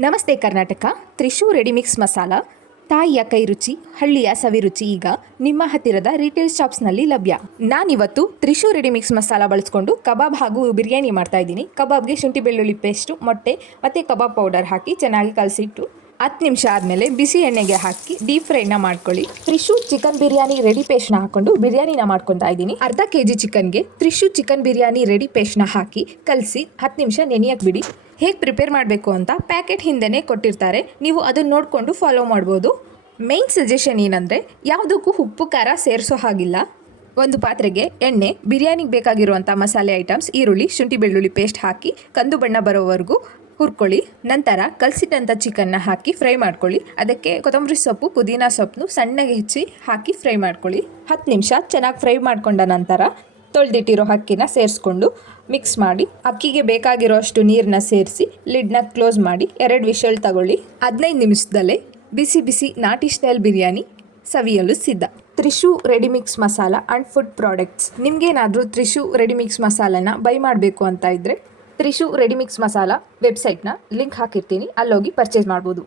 ನಮಸ್ತೆ ಕರ್ನಾಟಕ. ತ್ರಿಶೂ ರೆಡಿಮಿಕ್ಸ್ ಮಸಾಲ, ತಾಯಿಯ ಕೈ ರುಚಿ, ಹಳ್ಳಿಯ ಸವಿರುಚಿ ಈಗ ನಿಮ್ಮ ಹತ್ತಿರದ ರಿಟೇಲ್ ಶಾಪ್ಸ್ನಲ್ಲಿ ಲಭ್ಯ. ನಾನಿವತ್ತು ತ್ರಿಶೂ ರೆಡಿಮಿಕ್ಸ್ ಮಸಾಲ ಬಳಸ್ಕೊಂಡು ಕಬಾಬ್ ಹಾಗೂ ಬಿರಿಯಾನಿ ಮಾಡ್ತಾ ಇದ್ದೀನಿ. ಕಬಾಬ್ಗೆ ಶುಂಠಿ ಬೆಳ್ಳುಳ್ಳಿ ಪೇಸ್ಟು, ಮೊಟ್ಟೆ ಮತ್ತು ಕಬಾಬ್ ಪೌಡರ್ ಹಾಕಿ ಚೆನ್ನಾಗಿ ಕಲಸಿಟ್ಟು 10 ನಿಮಿಷ ಆದಮೇಲೆ ಬಿಸಿ ಎಣ್ಣೆಗೆ ಹಾಕಿ ಡೀಪ್ ಫ್ರೈನ ಮಾಡ್ಕೊಳ್ಳಿ. ತ್ರಿಶೂ ಚಿಕನ್ ಬಿರಿಯಾನಿ ರೆಡಿ ಪೇಸ್ಟ್ನ ಹಾಕೊಂಡು ಬಿರಿಯಾನಿನ ಮಾಡ್ಕೊತಾ ಇದ್ದೀನಿ. ಅರ್ಧ ಕೆಜಿ ಚಿಕನ್ಗೆ ತ್ರಿಶೂ ಚಿಕನ್ ಬಿರಿಯಾನಿ ರೆಡಿ ಪೇಸ್ಟ್ನ ಹಾಕಿ ಕಲಸಿ 10 ನಿಮಿಷ ನೆನೆಯಕ್ಕೆ ಬಿಡಿ. ಹೇಗೆ ಪ್ರಿಪೇರ್ ಮಾಡಬೇಕು ಅಂತ ಪ್ಯಾಕೆಟ್ ಹಿಂದೆನೇ ಕೊಟ್ಟಿರ್ತಾರೆ, ನೀವು ಅದನ್ನು ನೋಡಿಕೊಂಡು ಫಾಲೋ ಮಾಡ್ಬೋದು. ಮೇನ್ ಸಜೆಷನ್ ಏನಂದರೆ ಯಾವುದಕ್ಕೂ ಉಪ್ಪು ಖಾರ ಸೇರಿಸೋ ಹಾಗಿಲ್ಲ. ಒಂದು ಪಾತ್ರೆಗೆ ಎಣ್ಣೆ, ಬಿರಿಯಾನಿಗೆ ಬೇಕಾಗಿರುವಂಥ ಮಸಾಲೆ ಐಟಮ್ಸ್, ಈರುಳ್ಳಿ, ಶುಂಠಿ ಬೆಳ್ಳುಳ್ಳಿ ಪೇಸ್ಟ್ ಹಾಕಿ ಕಂದು ಬಣ್ಣ ಬರೋವರೆಗೂ ಹುರ್ಕೊಳ್ಳಿ. ನಂತರ ಕಲಸಿಟ್ಟಂಥ ಚಿಕನ್ನ ಹಾಕಿ ಫ್ರೈ ಮಾಡ್ಕೊಳ್ಳಿ. ಅದಕ್ಕೆ ಕೊತ್ತಂಬರಿ ಸೊಪ್ಪು, ಪುದೀನ ಸೊಪ್ಪು ಸಣ್ಣಗೆ ಹೆಚ್ಚಿ ಹಾಕಿ ಫ್ರೈ ಮಾಡ್ಕೊಳ್ಳಿ. 10 ನಿಮಿಷ ಚೆನ್ನಾಗಿ ಫ್ರೈ ಮಾಡ್ಕೊಂಡ ನಂತರ ತೊಳೆದಿಟ್ಟಿರೋ ಅಕ್ಕಿನ ಸೇರಿಸ್ಕೊಂಡು ಮಿಕ್ಸ್ ಮಾಡಿ, ಅಕ್ಕಿಗೆ ಬೇಕಾಗಿರೋ ಅಷ್ಟು ನೀರನ್ನ ಸೇರಿಸಿ ಲಿಡ್ನ ಕ್ಲೋಸ್ ಮಾಡಿ 2 ವಿಷಲ್ ತಗೊಳ್ಳಿ. 15 ನಿಮಿಷದಲ್ಲೇ ಬಿಸಿ ಬಿಸಿ ನಾಟಿ ಸ್ಟೈಲ್ ಬಿರಿಯಾನಿ ಸವಿಯಲು ಸಿದ್ಧ. Trishu readymix masala and food products. ನಿಮಗೇನಾದರೂ ತ್ರಿಶೂ ರೆಡಿಮಿಕ್ಸ್ ಮಸಾಲನ ಬೈ ಮಾಡಬೇಕು ಅಂತ ಇದ್ದರೆ ತ್ರಿಶೂ ರೆಡಿಮಿಕ್ಸ್ ಮಸಾಲ ವೆಬ್ಸೈಟ್ನ ಲಿಂಕ್ ಹಾಕಿರ್ತೀನಿ, ಅಲ್ಲೋಗಿ ಪರ್ಚೇಸ್ ಮಾಡ್ಬೋದು.